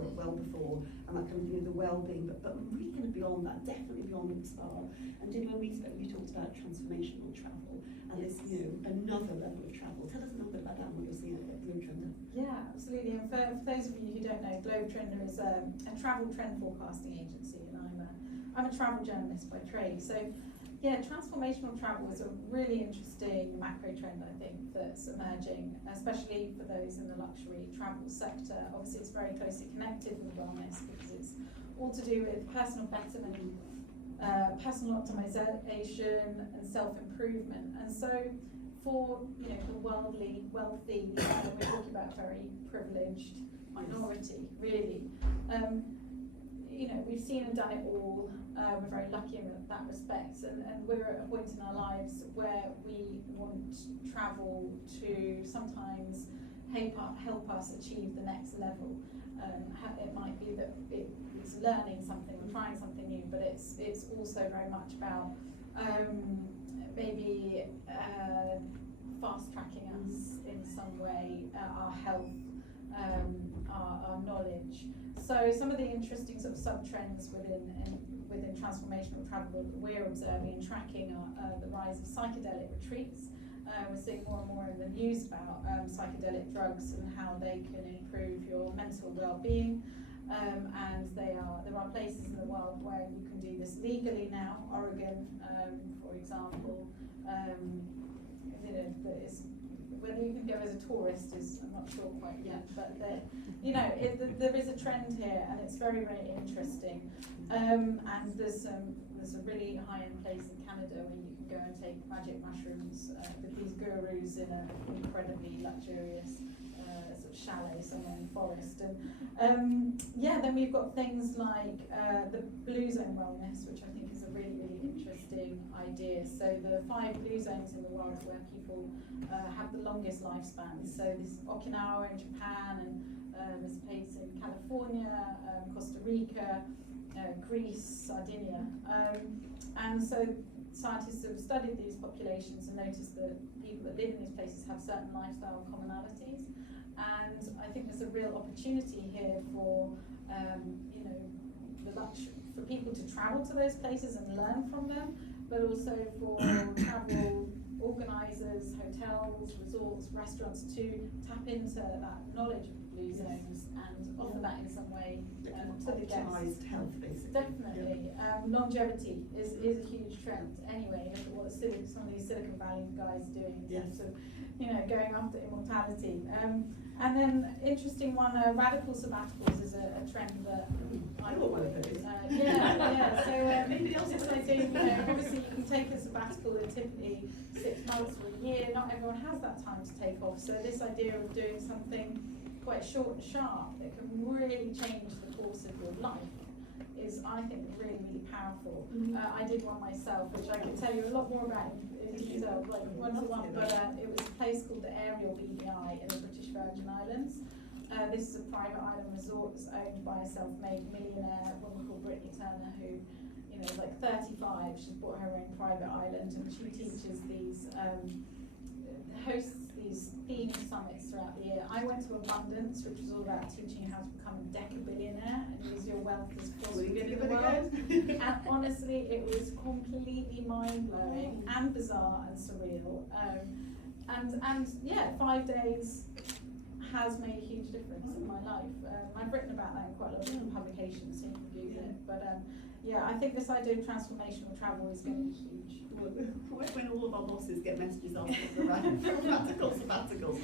after or well before, and that kind of, the well-being, but really kind of beyond that, definitely beyond the spa. And Jenny, when we spoke, you talked about transformational travel, and this, another level of travel. Tell us a little bit about that and what you're seeing at Globetrender. Yeah, absolutely. And for those of you who don't know, Globetrender is a travel trend forecasting agency, and I'm a travel journalist by trade. So yeah, transformational travel is a really interesting macro trend, I think, that's emerging, especially for those in the luxury travel sector. Obviously, it's very closely connected with wellness because it's all to do with personal betterment, personal optimization, and self-improvement. And so, for the worldly, wealthy, we're talking about a very privileged minority, really. We've seen and done it all. We're very lucky in that respect, and we're at a point in our lives where we want travel to sometimes help us achieve the next level. It might be that it's learning something or trying something new, but it's also very much about maybe fast tracking us in some way, our health, our knowledge. So some of the interesting sort of sub-trends within transformational travel that we're observing and tracking are the rise of psychedelic retreats. We're seeing more and more in the news about psychedelic drugs and how they can improve your mental well-being. And there are places in the world where you can do this legally now. Oregon, for example, that is, whether you can go as a tourist is, I'm not sure quite yet, but there is a trend here, and it's very, very interesting. And there's a really high-end place in Canada where you can go and take magic mushrooms with these gurus in an incredibly luxurious sort of chalet somewhere in the forest. And then we've got things like the blue zone wellness, which I think is a really, really interesting idea. So the 5 blue zones in the world where people have the longest lifespans. So this is Okinawa in Japan, and there's a place in California, Costa Rica, Greece, Sardinia. And so scientists have studied these populations and noticed that people that live in these places have certain lifestyle commonalities. And I think there's a real opportunity here for for people to travel to those places and learn from them, but also for travel organisers, hotels, resorts, restaurants to tap into that knowledge of the blue zones and offer that in some way to the guests. Optimised health, basically. Definitely. Longevity is a huge trend. Anyway, look at what some of these Silicon Valley guys are doing in terms of going after immortality. And then interesting one, radical sabbaticals is a trend that I know one of those. So this idea, obviously you can take a sabbatical in typically 6 months or a year. Not everyone has that time to take off. So this idea of doing something quite short and sharp that can really change the course of your life is, I think, really, really powerful. I did one myself, which I can tell you a lot more about in detail, like one-to-one, but it was a place called the Ariel BVI in the British Virgin Islands. This is a private island resort that's owned by a self-made millionaire woman called Brittany Turner, who is like 35. She's bought her own private island, and she teaches these, hosts these themed summits throughout the year. I went to Abundance, which was all about teaching you how to become a decabillionaire and use your wealth as force for good in the world. And honestly, it was completely mind-blowing and bizarre and surreal. And 5 days has made a huge difference in my life. I've written about that in quite a lot of different publications, so you can Google it. But I think this idea of transformational travel is going to be huge. When all of our bosses get messages asking for radical sabbaticals,